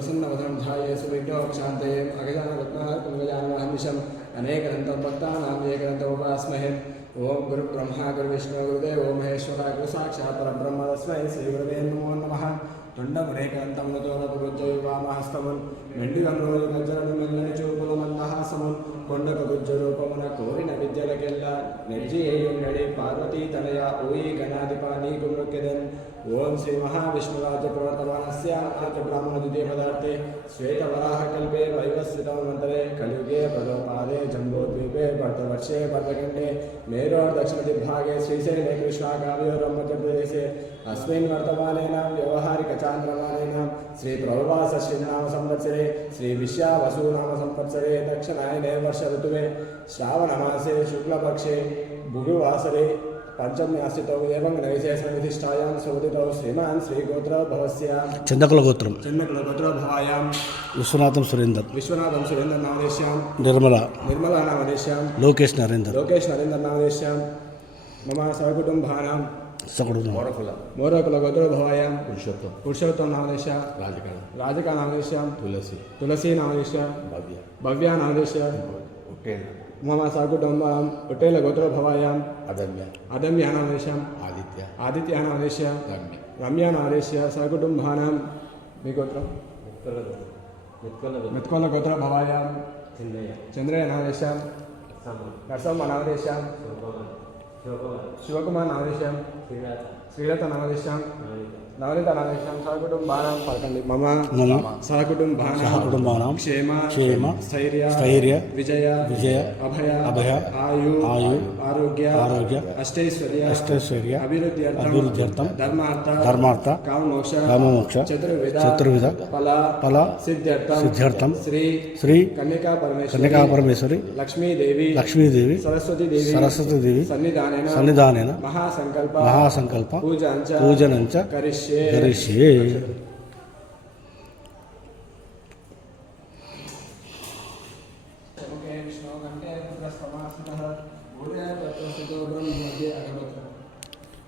प्रसन्नवदनं ध्याये सुविघ्नोपशान्तये अगजानरत्नाकुङ्गजानमहर्निशम् अनेकदन्तं भक्तानां एकदन्तमुपास्महे ओम गुरुब्रह्मा गुरुविष्णु गुरुदेवो महेश्वराय गुरुसाक्षात् परब्रह्म तस्मै श्रीगुरवे नमो नमः तोंडमुरेकंतं नतोरपुरुज्जयवामहस्तमुन् మెండిగంరోజు గజ్జలను మెల్లని చూపులు మందహాసమున్ కొండకు గుజ్జరూపమున కోరిన విద్యలకెల్ల నిర్జీయుండడి పార్వతీ తనయ ఓయి గణాధిప నీకు మృక్కెదన్ ఓం శ్రీ మహావిష్ణురాజ్య ప్రవర్తమానస్య ఆర్త బ్రాహ్మణ ద్వితీయ పదార్థే శ్వేతవరాహకల్పే వైవస్వితమంతరే కలియుగే ప్రదోపాదే జంబోద్వీపే భర్తవర్షే భర్తఖण्डे मेरोर् दक्षिणदिग्भागे श्रीशैले कृष्णाकाव्योरं मध्यप्रदेशे अस्मिन् वर्तमानेन व्यवहारिकचान्द्रमानेन श्रीप्रभुवास श्रीनाम संवत्सरे श्रीविश्वावसुनाम संवत्सरे दक्षिणायने वर्ष ऋतुवे श्रावणमासे शुक्लपक्षे भुविवासरे पंचम्यास्थितौ एवं नैशेषविधिष्ठायां सौदितौ श्रीमान् श्रीगोत्र भवस्य चंदकुलगोत्रं भवायां विश्वनाथं सुरेंद्र नामदेश्यां निर्मला नामदेश्यां लोकेश नरेंद्र नामदेश्यां मम सहकुटुम्बानां मोरकुलगोत्र भवायां पुरुषोत्तम नामदेश्यां राजिका नामदेश्यां तुलसी नामदेश्यां भव्या नामदेश्यां मम सहकुटुम्बानां पटेलगोत्र भवायां अदम्य नामदेश्यां आदित्य नामदेश्यां रम्या नामदेश्यां सहकुटुम्बानां गोत्रं मित्कोलगोत्र भवायां चंद्रय नामदेश्यां नरसम्मा नामदेश्यां शिवकुमार नामदेश्यां श्रीलता नामदेश्यां नवनीता नामदेश्यां सहकुटुम्बानां पलकंडि मम सहकुटुम्बानां क्षेम स्थैर्य विजय अभय आयु आरोग्य अष्टैश्वर्य अभिवृद्ध्यर्थं धर्मार्थ काममोक्ष चतुर्विध फल सिद्ध्यर्थं श्री कन्यका परमेश्वरी लक्ष्मी देवी सरस्वती देवी सन्निधानेन महासंकल्प पूजनञ्च करिष्ये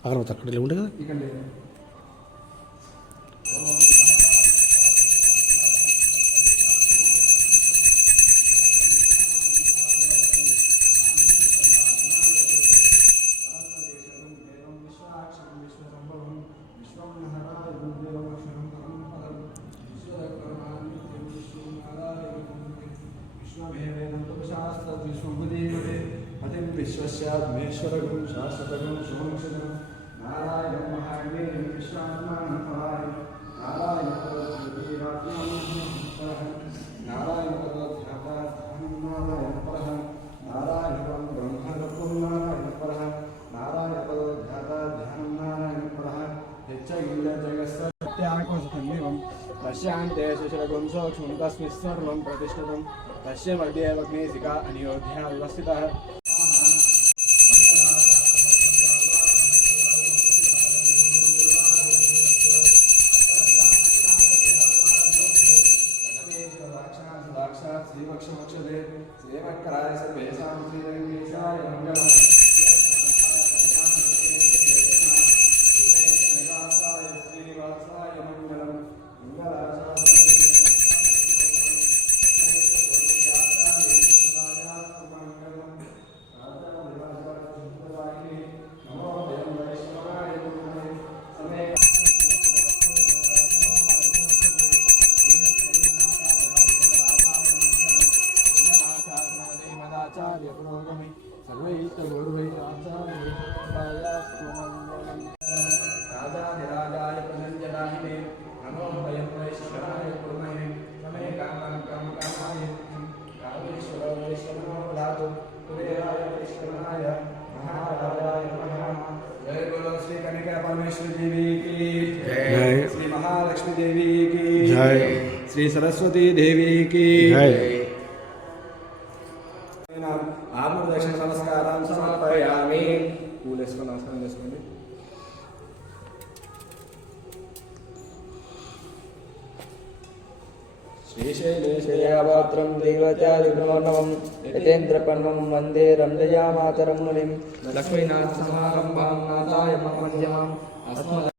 అగరబత్తి అక్కడ ఉండే కదా विश्वस्यात्मेश्वरगुं शाश्वतगुं शुभंशुभं नारायणं महाग्नेयं विश्वात्मानं पराय नारायणपदोध्यातारः नारायणपरं ब्रह्मतत्त्वं नारायणपरः नारायणपदोध्याताध्यानं नारायणपरः यच्चगिल्लजगत्सत्याकोशतन्निवं तस्यान्ते शिशिरगुं सूक्ष्मं तस्मिन् सर्वं प्रतिष्ठितं तस्य मध्ये अग्निशिखा अनियोध्या व्यवस्थितः श्रीवक्षमक्षदे श्रीवक्राय सर्वेषां श्रीरङ्गेशाय मङ्गलम् श्रीनिवासाय मङ्गलम् राजाधिराजाय प्रसन्नदाहिने नमो वयं वैश्वराय कुर्महे नमे कामं कामकामाय कामेश्वरो वैश्वरो दातु कुबेराय वैश्वराय महाराजाय नमः। जय बोलो श्री कन्यका परमेश्वरी देवी की जय, श्री महालक्ष्मी देवी की जय, श्री सरस्वती देवी की जय। आत्म दक्षिण नमस्कारां समर्पयामि। पूलेस्को नमस्कार చేసుకోండి। श्रीशैलेशयापात्रं देवत्यादिप्रणवं यतेन्द्रपर्वं वन्दे रम्यजामातरं मुनिं लक्ष्मीनाथसमारम्भां नाथाय मध्यमाम् अस्मत्